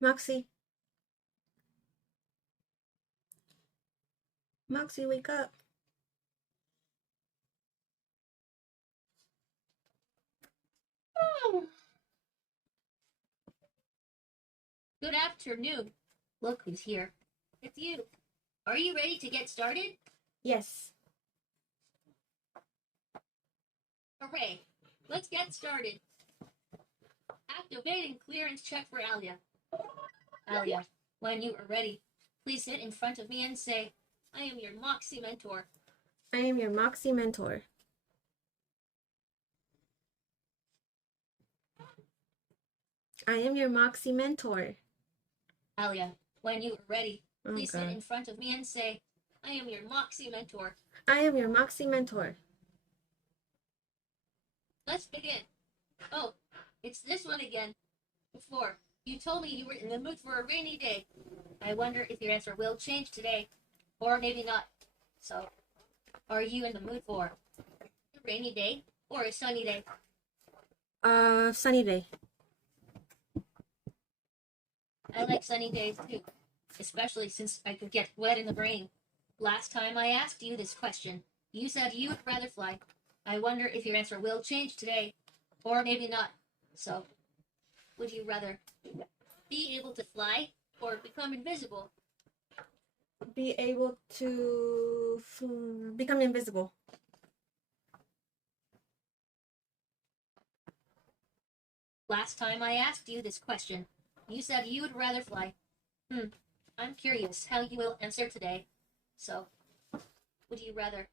Moxie, Moxie, wake up. Oh, good afternoon. Look who's here. It's you. Are you ready to get started? Yes. Hooray. Let's get started. Activating clearance check for Alia. Alia, when you are ready, please sit in front of me and say, I am your Moxy mentor. I am your Moxie mentor. I am your Moxie mentor. Alia, when you are ready, Oh, please sit God. in front of me and say, I am your Moxy mentor. I am your Moxie mentor. Let's begin. Oh, it's this one again. Before, you told me you were in the mood for a rainy day. I wonder if your answer will change today, or maybe not. So, are you in the mood for a rainy day or a sunny day? Sunny day. I like sunny days too, especially since I could get wet in the rain. Last time I asked you this question, you said you would rather fly. I wonder if your answer will change today, or maybe not. So, would you rather be able to fly or become invisible? Be able to become invisible. Last time I asked you this question, you said you would rather fly. I'm curious how you will answer today. So, would you rather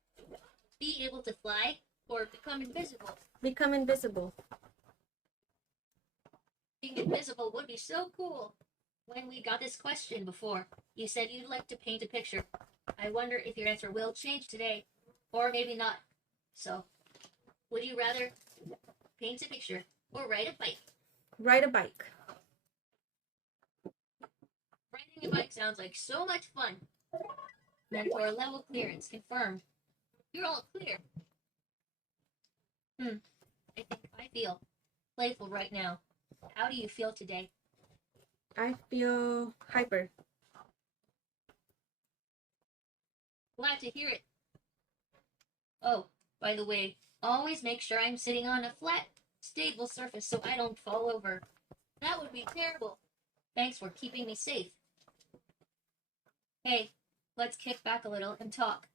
be able to fly or become invisible? Become invisible. Being invisible would be so cool. When we got this question before, you said you'd like to paint a picture. I wonder if your answer will change today, or maybe not. So, would you rather paint a picture or ride a bike? Ride a bike. Riding a bike sounds like so much fun. Mentor level clearance confirmed. You're all clear. I think I feel playful right now. How do you feel today? I feel hyper. Glad to hear it. Oh, by the way, always make sure I'm sitting on a flat, stable surface so I don't fall over. That would be terrible. Thanks for keeping me safe. Hey, let's kick back a little and talk.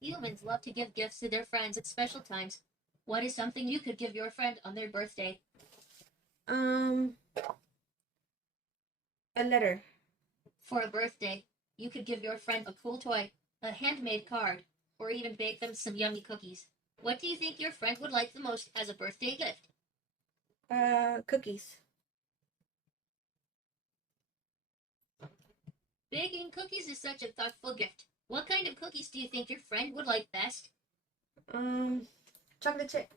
Humans love to give gifts to their friends at special times. What is something you could give your friend on their birthday? Um, a letter. For a birthday, you could give your friend a cool toy, a handmade card, or even bake them some yummy cookies. What do you think your friend would like the most as a birthday gift? Cookies. Baking cookies is such a thoughtful gift. What kind of cookies do you think your friend would like best? Chocolate chip.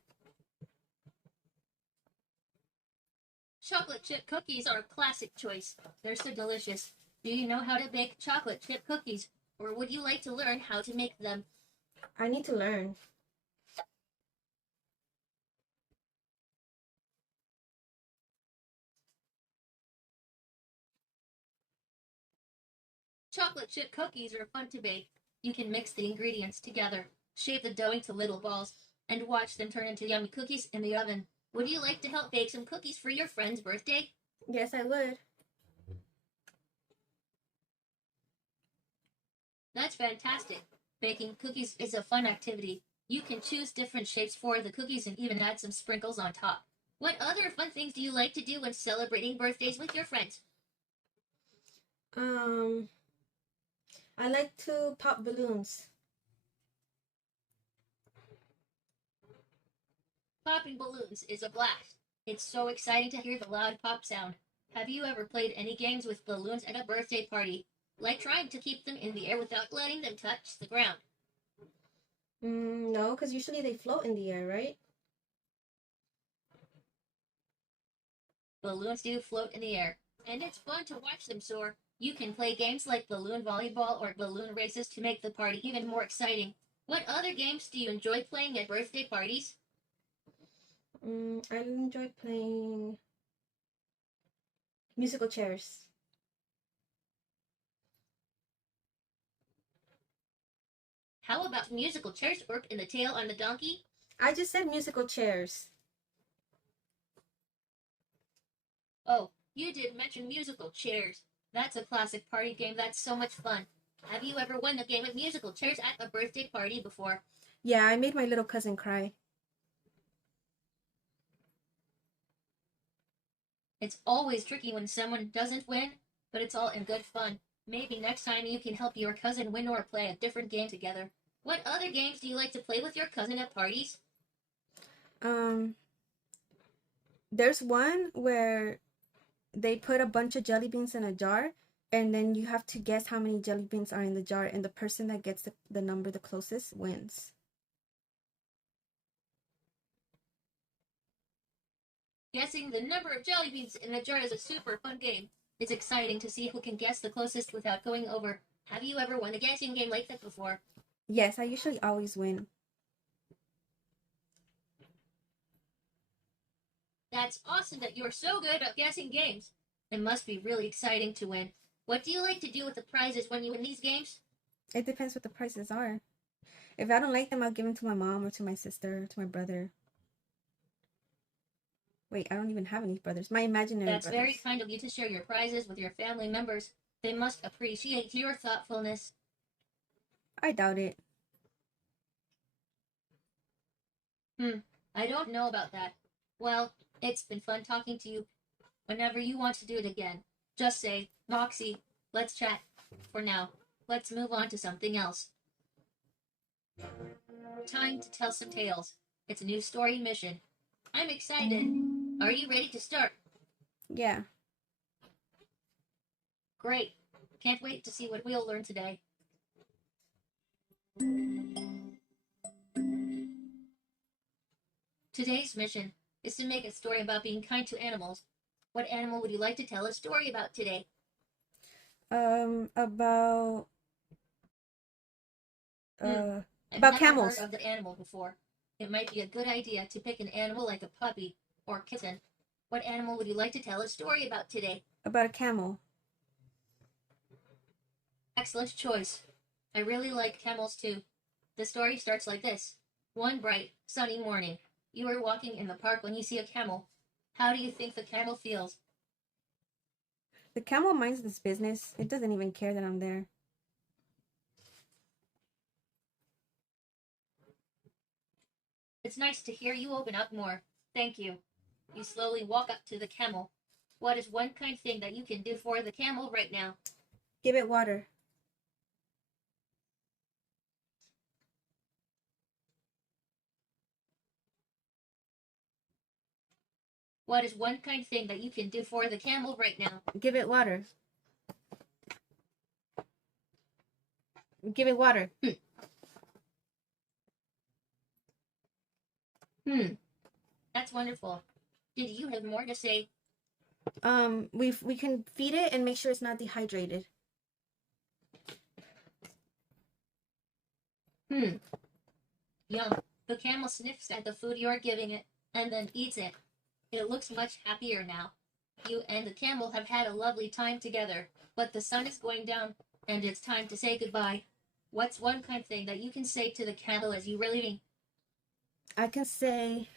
Chocolate chip cookies are a classic choice. They're so delicious. Do you know how to bake chocolate chip cookies, or would you like to learn how to make them? I need to learn. Chocolate chip cookies are fun to bake. You can mix the ingredients together, shape the dough into little balls, and watch them turn into yummy cookies in the oven. Would you like to help bake some cookies for your friend's birthday? Yes, I would. That's fantastic. Baking cookies is a fun activity. You can choose different shapes for the cookies and even add some sprinkles on top. What other fun things do you like to do when celebrating birthdays with your friends? Um, I like to pop balloons. Popping balloons is a blast. It's so exciting to hear the loud pop sound. Have you ever played any games with balloons at a birthday party? Like trying to keep them in the air without letting them touch the ground. No, because usually they float in the air, right? Balloons do float in the air, and it's fun to watch them soar. You can play games like balloon volleyball or balloon races to make the party even more exciting. What other games do you enjoy playing at birthday parties? I enjoy playing musical chairs. How about musical chairs or in the tail on the donkey? I just said musical chairs. Oh, you did mention musical chairs. That's a classic party game that's so much fun. Have you ever won a game of musical chairs at a birthday party before? Yeah, I made my little cousin cry. It's always tricky when someone doesn't win, but it's all in good fun. Maybe next time you can help your cousin win or play a different game together. What other games do you like to play with your cousin at parties? Um, there's one where they put a bunch of jelly beans in a jar, and then you have to guess how many jelly beans are in the jar, and the person that gets the number the closest wins. Guessing the number of jelly beans in a jar is a super fun game. It's exciting to see who can guess the closest without going over. Have you ever won a guessing game like that before? Yes, I usually always win. That's awesome that you're so good at guessing games. It must be really exciting to win. What do you like to do with the prizes when you win these games? It depends what the prices are. If I don't like them, I'll give them to my mom or to my sister or to my brother. Wait, I don't even have any brothers. My imaginary That's brothers. very kind of you to share your prizes with your family members. They must appreciate your thoughtfulness. I doubt it. I don't know about that. Well, it's been fun talking to you. Whenever you want to do it again, just say, Moxie, let's chat. For now, let's move on to something else. Time to tell some tales. It's a new story mission. I'm excited. Are you ready to start? Yeah. Great. Can't wait to see what we'll learn today. Today's mission is to make a story about being kind to animals. What animal would you like to tell a story about today? About I've about never camels. heard of the animal before. It might be a good idea to pick an animal like a puppy or kitten. What animal would you like to tell a story about today? About a camel. Excellent choice. I really like camels too. The story starts like this. One bright, sunny morning, you are walking in the park when you see a camel. How do you think the camel feels? The camel minds its business. It doesn't even care that I'm there. It's nice to hear you open up more. Thank you. You slowly walk up to the camel. What is one kind thing that you can do for the camel right now? Give it water. What is one kind thing that you can do for the camel right now? Give it water. Give it water. That's wonderful. Did you have more to say? We can feed it and make sure it's not dehydrated. Yum. The camel sniffs at the food you are giving it and then eats it. It looks much happier now. You and the camel have had a lovely time together, but the sun is going down and it's time to say goodbye. What's one kind thing that you can say to the camel as you are leaving? I can say,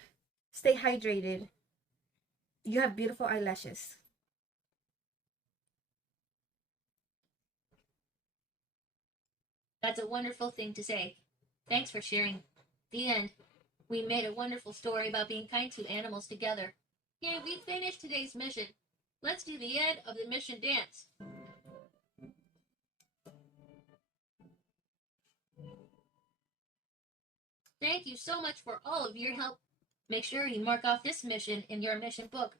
stay hydrated. You have beautiful eyelashes. That's a wonderful thing to say. Thanks for sharing. The end. We made a wonderful story about being kind to animals together. Yeah, we finished today's mission. Let's do the end of the mission dance. Thank you so much for all of your help. Make sure you mark off this mission in your mission book.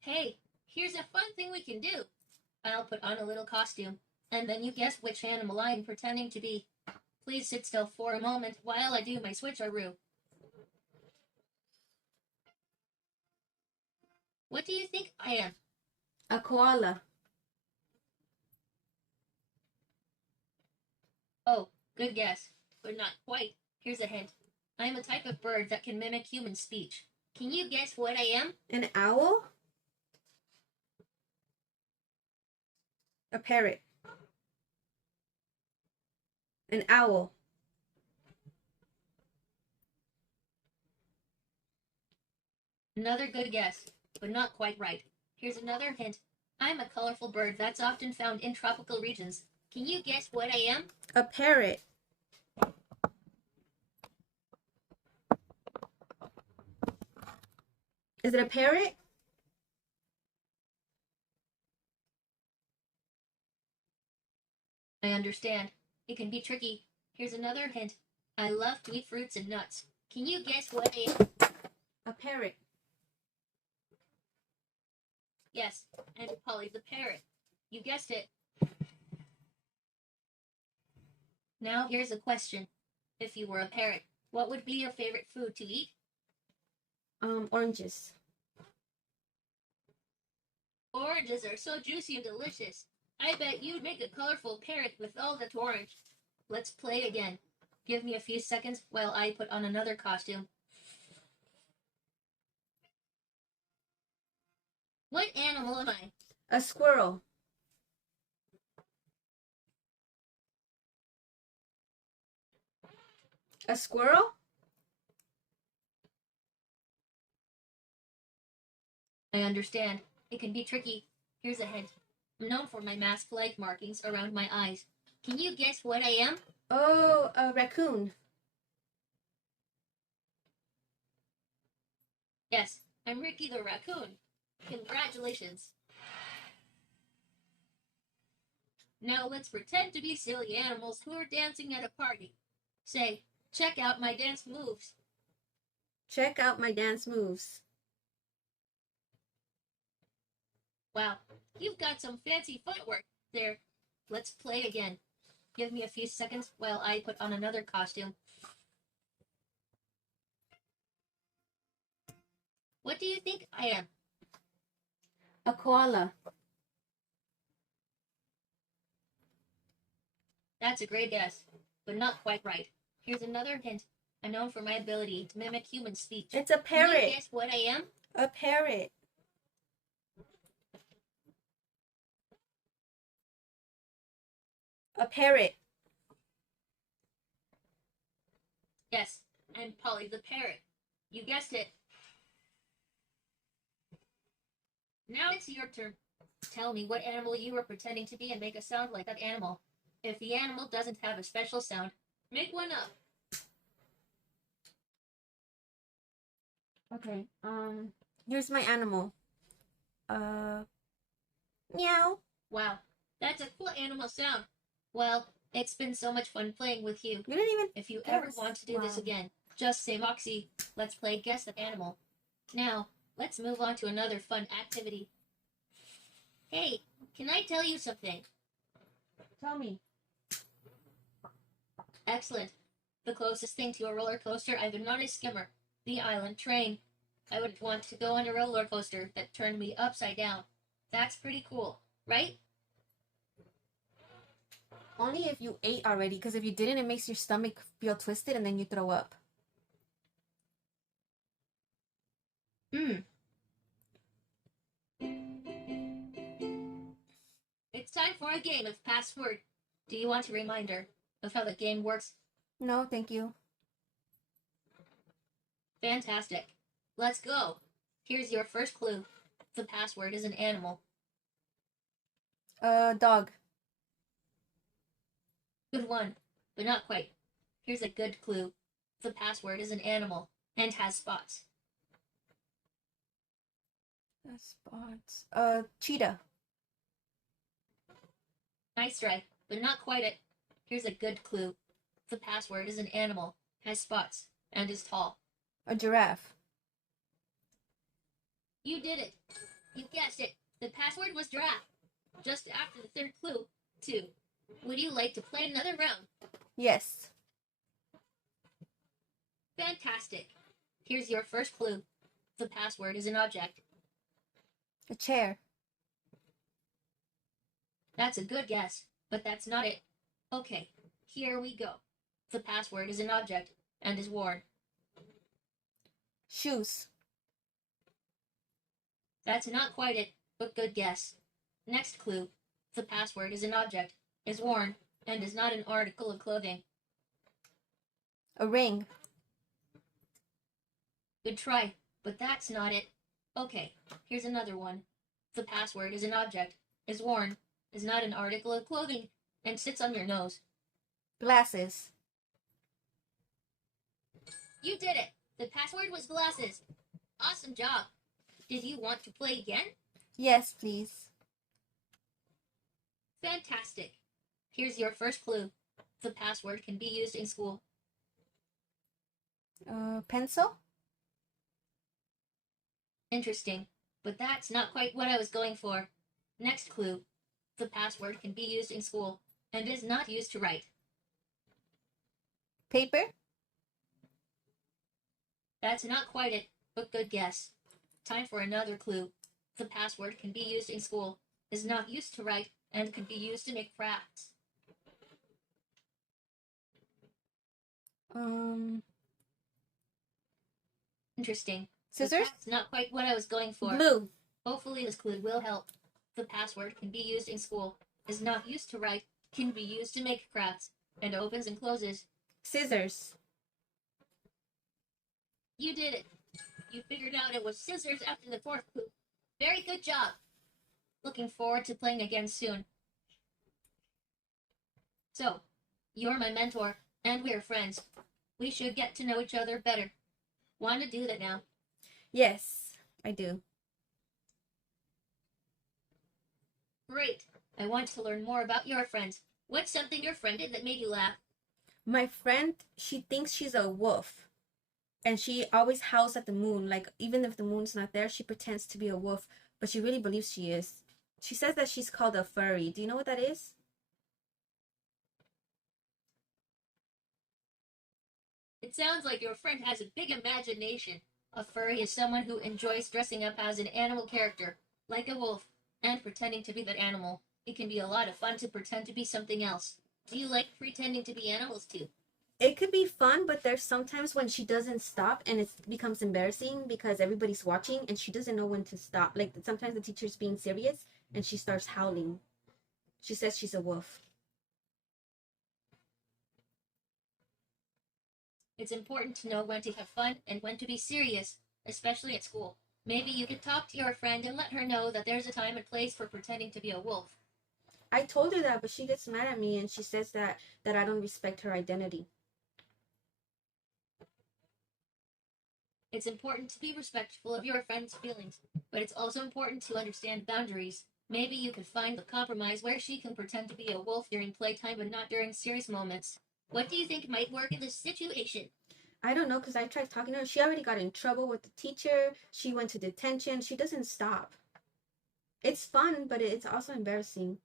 Hey, here's a fun thing we can do. I'll put on a little costume, and then you guess which animal I'm pretending to be. Please sit still for a moment while I do my switcheroo. What do you think I am? A koala. Oh, good guess, but not quite. Here's a hint. I'm a type of bird that can mimic human speech. Can you guess what I am? An owl? A parrot. An owl. Another good guess, but not quite right. Here's another hint. I'm a colorful bird that's often found in tropical regions. Can you guess what I am? A parrot. Is it a parrot? I understand. It can be tricky. Here's another hint. I love to eat fruits and nuts. Can you guess what I am? A parrot. Yes, and Polly the parrot. You guessed it. Now here's a question. If you were a parrot, what would be your favorite food to eat? Oranges. Oranges are so juicy and delicious. I bet you'd make a colorful parrot with all that orange. Let's play again. Give me a few seconds while I put on another costume. What animal am I? A squirrel. A squirrel? I understand. It can be tricky. Here's a hint. I'm known for my mask-like markings around my eyes. Can you guess what I am? Oh, a raccoon. Yes, I'm Ricky the raccoon. Congratulations. Now let's pretend to be silly animals who are dancing at a party. Say, check out my dance moves. Check out my dance moves. Wow, you've got some fancy footwork there. Let's play again. Give me a few seconds while I put on another costume. What do you think I am? A koala. That's a great guess, but not quite right. Here's another hint. I'm known for my ability to mimic human speech. It's a Can you parrot. guess what I am? A parrot. A parrot. Yes, I'm Polly the parrot. You guessed it. Now it's your turn. Tell me what animal you were pretending to be and make a sound like that animal. If the animal doesn't have a special sound, make one up. Okay. Here's my animal. Meow. Wow, that's a cool animal sound. Well, it's been so much fun playing with you. You didn't even. If you ever guess. want to do this again, just say Moxy. Let's play Guess That Animal. Now, let's move on to another fun activity. Hey, can I tell you something? Tell me. Excellent. The closest thing to a roller coaster I've been on is Skimmer, the island train. I would want to go on a roller coaster that turned me upside down. That's pretty cool, right? Only if you ate already, because if you didn't, it makes your stomach feel twisted and then you throw up. It's time for a game of password. Do you want a reminder of how the game works? No, thank you. Fantastic. Let's go. Here's your first clue. The password is an animal. Dog. Good one, but not quite. Here's a good clue. The password is an animal and has spots. Spots. Cheetah. Nice try, but not quite it. Here's a good clue. The password is an animal, has spots, and is tall. A giraffe. You did it. You guessed it. The password was giraffe. Just after the third clue, too. Would you like to play another round? Yes. Fantastic. Here's your first clue. The password is an object. A chair. That's a good guess, but that's not it. Okay, here we go. The password is an object and is worn. Shoes. That's not quite it, but good guess. Next clue. The password is an object, is worn, and is not an article of clothing. A ring. Good try, but that's not it. Okay, here's another one. The password is an object, is worn, is not an article of clothing, and sits on your nose. Glasses. You did it! The password was glasses. Awesome job. Did you want to play again? Yes, please. Fantastic. Here's your first clue. The password can be used in school. Pencil. Interesting, but that's not quite what I was going for. Next clue. The password can be used in school and is not used to write. Paper. That's not quite it, but good guess. Time for another clue. The password can be used in school, is not used to write, and can be used to make crafts. Interesting. Scissors. That's not quite what I was going for. Glue. Hopefully this clue will help. The password can be used in school, is not used to write, can be used to make crafts, and opens and closes. Scissors. You did it. You figured out it was scissors after the fourth clue. Very good job. Looking forward to playing again soon. So, you're my mentor, and we're friends. We should get to know each other better. Want to do that now? Yes, I do. Great. I want to learn more about your friends. What's something your friend did that made you laugh? My friend, she thinks she's a wolf. And she always howls at the moon. Like, even if the moon's not there, she pretends to be a wolf. But she really believes she is. She says that she's called a furry. Do you know what that is? It sounds like your friend has a big imagination. A furry is someone who enjoys dressing up as an animal character, like a wolf, and pretending to be that animal. It can be a lot of fun to pretend to be something else. Do you like pretending to be animals too? It could be fun, but there's sometimes when she doesn't stop and it becomes embarrassing because everybody's watching and she doesn't know when to stop. Like, sometimes the teacher's being serious and she starts howling. She says she's a wolf. It's important to know when to have fun and when to be serious, especially at school. Maybe you could talk to your friend and let her know that there's a time and place for pretending to be a wolf. I told her that, but she gets mad at me and she says that I don't respect her identity. It's important to be respectful of your friend's feelings, but it's also important to understand boundaries. Maybe you could find the compromise where she can pretend to be a wolf during playtime but not during serious moments. What do you think might work in this situation? I don't know, because I tried talking to her. She already got in trouble with the teacher. She went to detention. She doesn't stop. It's fun, but it's also embarrassing.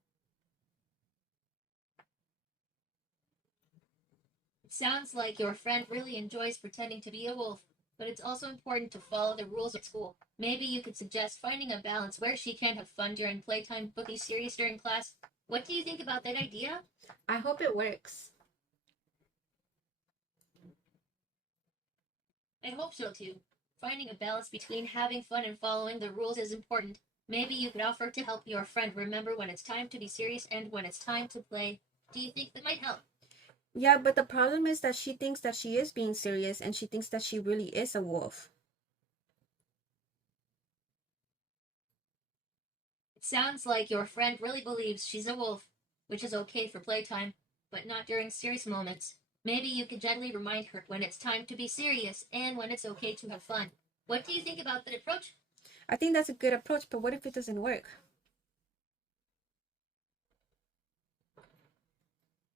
It sounds like your friend really enjoys pretending to be a wolf, but it's also important to follow the rules at school. Maybe you could suggest finding a balance where she can have fun during playtime but be serious during class. What do you think about that idea? I hope it works. I hope so too. Finding a balance between having fun and following the rules is important. Maybe you could offer to help your friend remember when it's time to be serious and when it's time to play. Do you think that might help? Yeah, but the problem is that she thinks that she is being serious and she thinks that she really is a wolf. It sounds like your friend really believes she's a wolf, which is okay for playtime, but not during serious moments. Maybe you could gently remind her when it's time to be serious and when it's okay to have fun. What do you think about that approach? I think that's a good approach, but what if it doesn't work?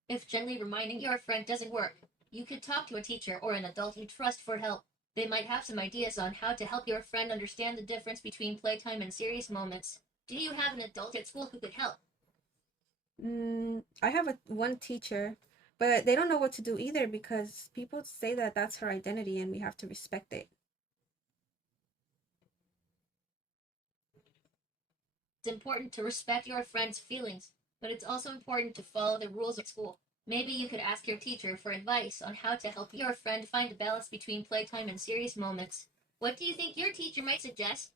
If gently reminding your friend doesn't work, you could talk to a teacher or an adult you trust for help. They might have some ideas on how to help your friend understand the difference between playtime and serious moments. Do you have an adult at school who could help? I have one teacher, but they don't know what to do either because people say that that's her identity and we have to respect it. It's important to respect your friend's feelings, but it's also important to follow the rules at school. Maybe you could ask your teacher for advice on how to help your friend find a balance between playtime and serious moments. What do you think your teacher might suggest?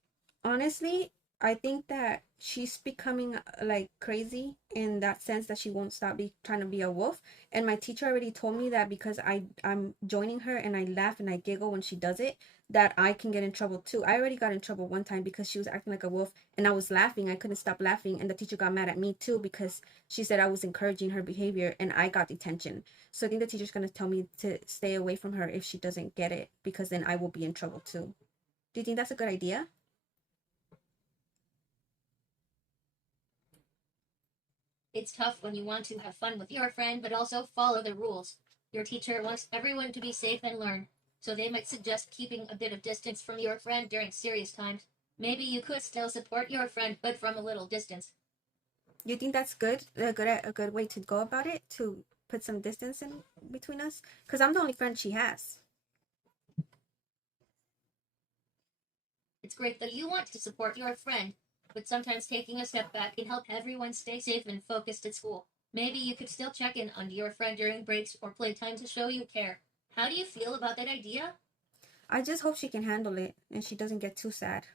Honestly, I think that she's becoming like crazy in that sense that she won't stop trying to be a wolf. And my teacher already told me that because I'm joining her and I laugh and I giggle when she does it, that I can get in trouble too. I already got in trouble one time because she was acting like a wolf and I was laughing. I couldn't stop laughing and the teacher got mad at me too because she said I was encouraging her behavior and I got detention. So I think the teacher's gonna tell me to stay away from her if she doesn't get it because then I will be in trouble too. Do you think that's a good idea? It's tough when you want to have fun with your friend, but also follow the rules. Your teacher wants everyone to be safe and learn, so they might suggest keeping a bit of distance from your friend during serious times. Maybe you could still support your friend, but from a little distance. You think that's good? A good way to go about it to put some distance in between us? Because I'm the only friend she has. It's great that you want to support your friend, but sometimes taking a step back can help everyone stay safe and focused at school. Maybe you could still check in on your friend during breaks or playtime to show you care. How do you feel about that idea? I just hope she can handle it and she doesn't get too sad.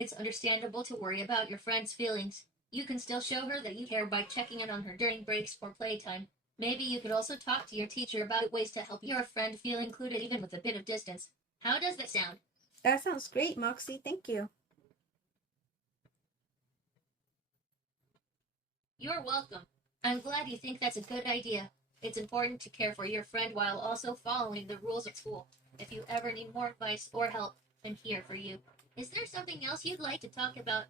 It's understandable to worry about your friend's feelings. You can still show her that you care by checking in on her during breaks or playtime. Maybe you could also talk to your teacher about ways to help your friend feel included even with a bit of distance. How does that sound? That sounds great, Moxie. Thank you. You're welcome. I'm glad you think that's a good idea. It's important to care for your friend while also following the rules at school. If you ever need more advice or help, I'm here for you. Is there something else you'd like to talk about?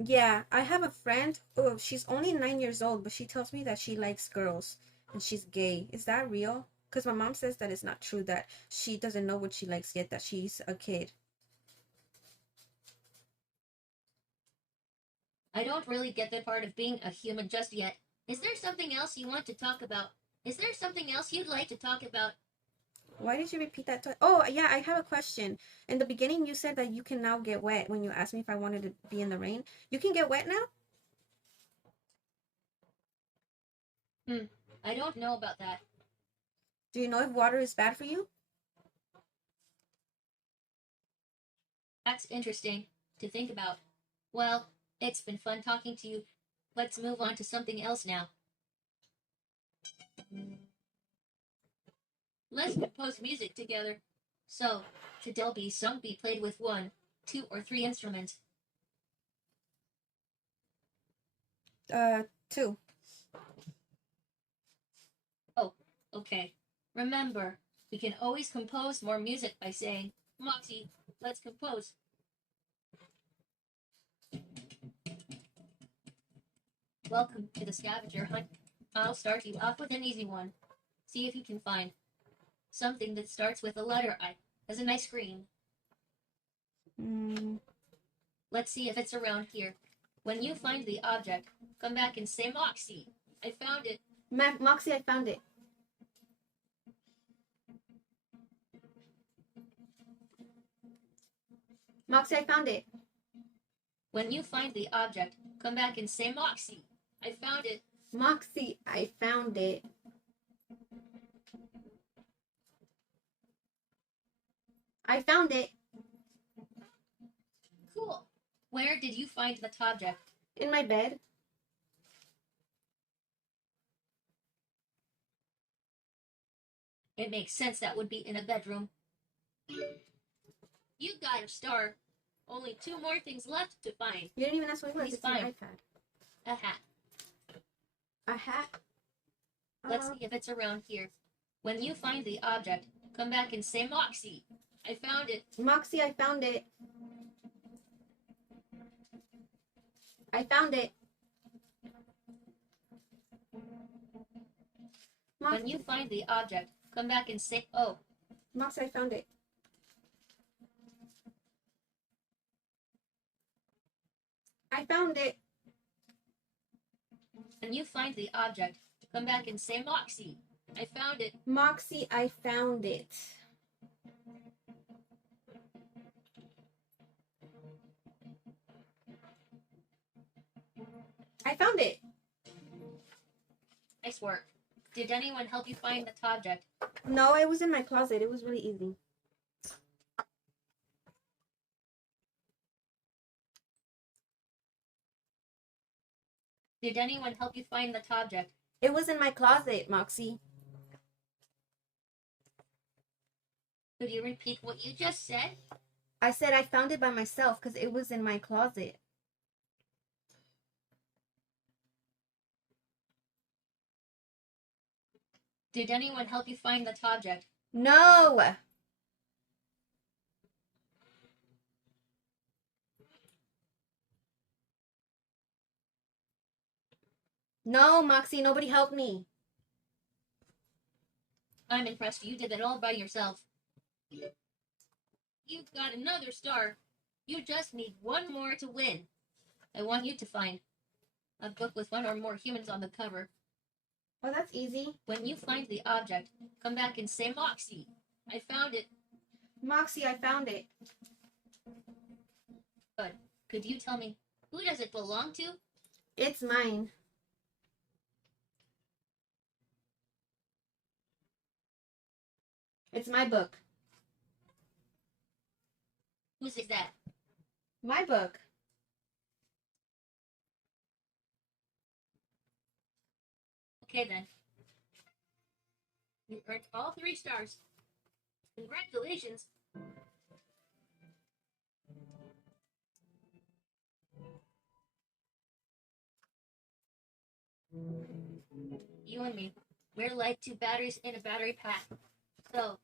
Yeah, I have a friend. Oh, she's only 9 years old, but she tells me that she likes girls and she's gay. Is that real? Because my mom says that it's not true, that she doesn't know what she likes yet, that she's a kid. I don't really get the part of being a human just yet. Is there something else you want to talk about? Is there something else you'd like to talk about? Why did you repeat that? Oh, yeah, I have a question. In the beginning, you said that you can now get wet when you asked me if I wanted to be in the rain. You can get wet now? Hmm, I don't know about that. Do you know if water is bad for you? That's interesting to think about. Well, it's been fun talking to you. Let's move on to something else now. Let's compose music together. So, should Delby song be played with one, two, or three instruments? Two. Oh, okay. Remember, we can always compose more music by saying, Moxie, let's compose. Welcome to the scavenger hunt. I'll start you off with an easy one. See if you can find something that starts with a letter I, as in ice cream. Mm. Let's see if it's around here. When you find the object, come back and say Moxie. I found it. Moxie, I found it. Moxie, I found it. When you find the object, come back and say Moxie. I found it. Moxie, I found it. I found it. Cool. Where did you find that object? In my bed. It makes sense that would be in a bedroom. You got a star. Only two more things left to find. You didn't even ask what it was. Please It's an find iPad. a hat. A hat? Let's see if it's around here. When you find the object, come back and say Moxie. I found it. Moxie, I found it. I found it. When you find the object, come back and say Oh. Moxie, I found it. I found it. When you find the object, come back and say Moxie. I found it. Moxie, I found it. I found it. Nice work. Did anyone help you find the object? No, it was in my closet. It was really easy. Did anyone help you find the object? It was in my closet, Moxie. Could you repeat what you just said? I said I found it by myself because it was in my closet. Did anyone help you find the object? No! No, Moxie, nobody helped me. I'm impressed you did it all by yourself. You've got another star. You just need one more to win. I want you to find a book with one or more humans on the cover. Oh, that's easy. When you find the object, come back and say, Moxie, I found it. Moxie, I found it. Good. Could you tell me, who does it belong to? It's mine. It's my book. Whose is that? My book. Okay then. You earned all 3 stars. Congratulations. You and me, we're like 2 batteries in a battery pack. So,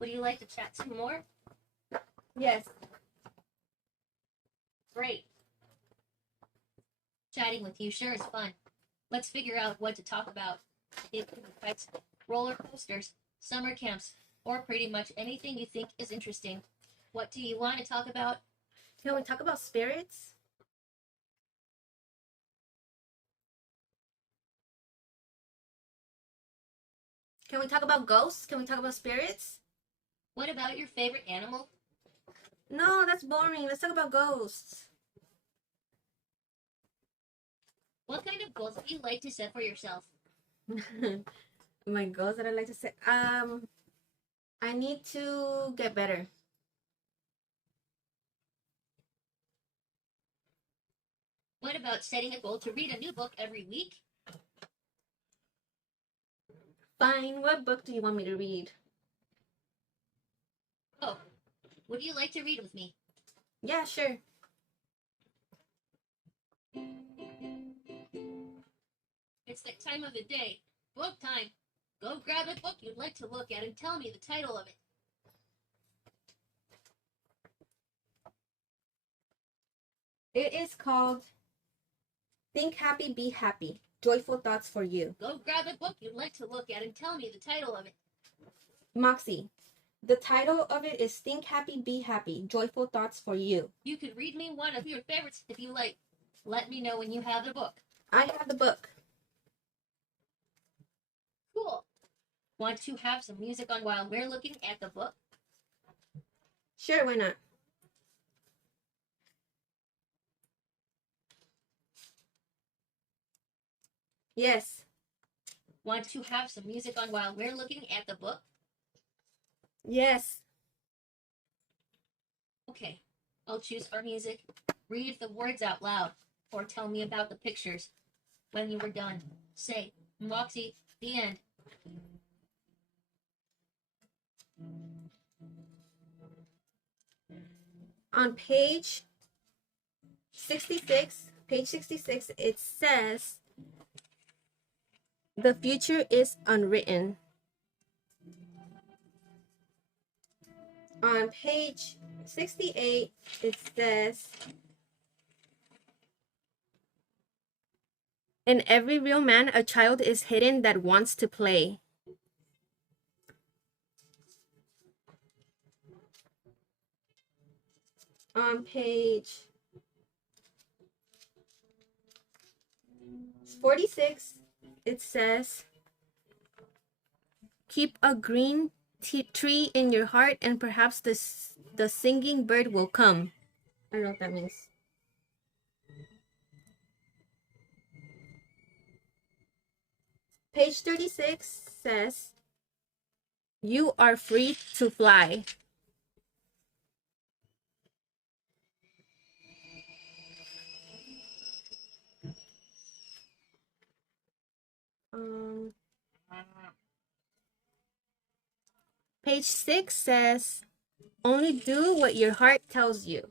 would you like to chat some more? Yes. Great. Chatting with you sure is fun. Let's figure out what to talk about. It could be pets, roller coasters, summer camps, or pretty much anything you think is interesting. What do you want to talk about? Can we talk about spirits? Can we talk about ghosts? Can we talk about spirits? What about your favorite animal? No, that's boring. Let's talk about ghosts. What kind of goals do you like to set for yourself? My goals that I like to set. I need to get better. What about setting a goal to read a new book every week? Fine. What book do you want me to read? Oh, would you like to read with me? Yeah, sure. It's that time of the day. Book time. Go grab a book you'd like to look at and tell me the title of it. It is called Think Happy, Be Happy. Joyful Thoughts for You. Go grab a book you'd like to look at and tell me the title of it. Moxie. The title of it is Think Happy, Be Happy. Joyful Thoughts for You. You could read me one of your favorites if you like. Let me know when you have the book. I have the book. Cool. Want to have some music on while we're looking at the book? Sure, why not? Yes. Want to have some music on while we're looking at the book? Yes. Okay, I'll choose our music. Read the words out loud, or tell me about the pictures. When you were done, say, Moxie, the end. On page 66, it says, the future is unwritten. On page 68, it says, in every real man, a child is hidden that wants to play. On page 46, it says, keep a green tree in your heart and perhaps the singing bird will come. I don't know what that means. Page 36 says, You are free to fly. Um, Page 6 says, only do what your heart tells you.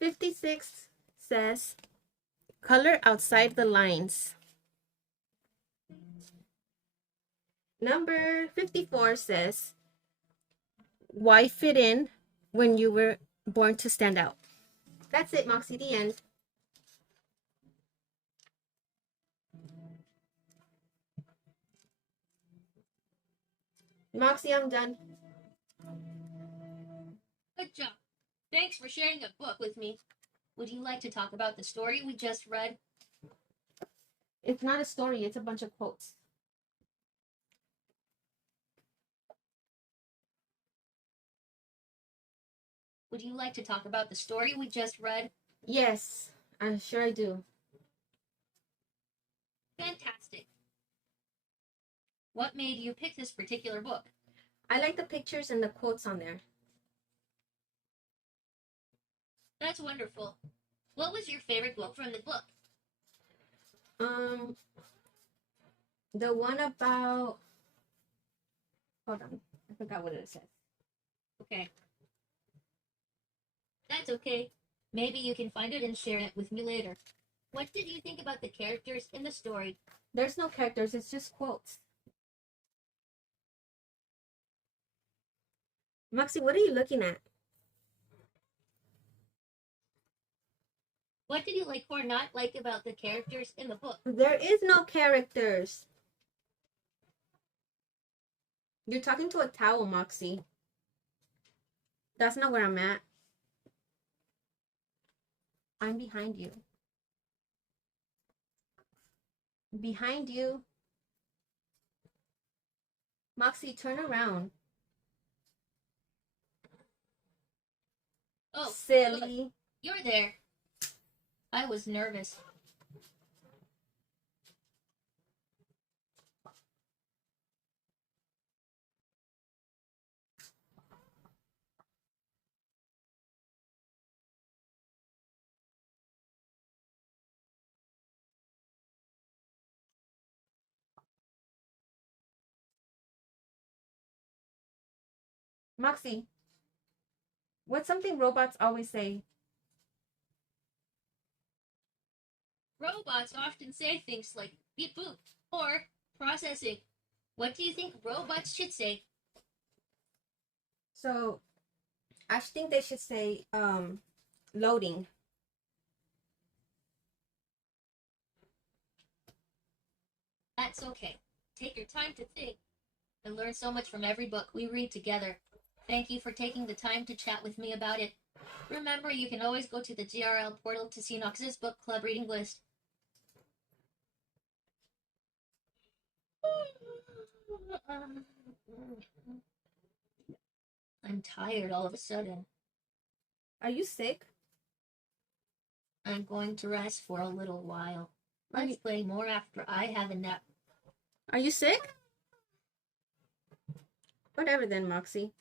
"56 says, color outside the lines. Number 54 says, why fit in when you were born to stand out? That's it, Moxie, the end. Moxie, I'm done. Good job. Thanks for sharing a book with me. Would you like to talk about the story we just read? It's not a story, it's a bunch of quotes. Would you like to talk about the story we just read? Yes, I'm sure I do. Fantastic. What made you pick this particular book? I like the pictures and the quotes on there. That's wonderful. What was your favorite book from the book? The one about, hold on, I forgot what it says. Okay. That's okay. Maybe you can find it and share it with me later. What did you think about the characters in the story? There's no characters, it's just quotes. Moxie, what are you looking at? What did you like or not like about the characters in the book? There is no characters. You're talking to a towel, Moxie. That's not where I'm at. I'm behind you. Behind you. Moxie, turn around. Oh, silly. Good. You're there. I was nervous. Moxie, what's something robots always say? Robots often say things like beep boop or processing. What do you think robots should say? So, I think they should say, loading. That's okay. Take your time to think. I learn so much from every book we read together. Thank you for taking the time to chat with me about it. Remember, you can always go to the GRL portal to see Nox's book club reading list. I'm tired all of a sudden. Are you sick? I'm going to rest for a little while. Let's play more after I have a nap. Are you sick? Whatever then, Moxie.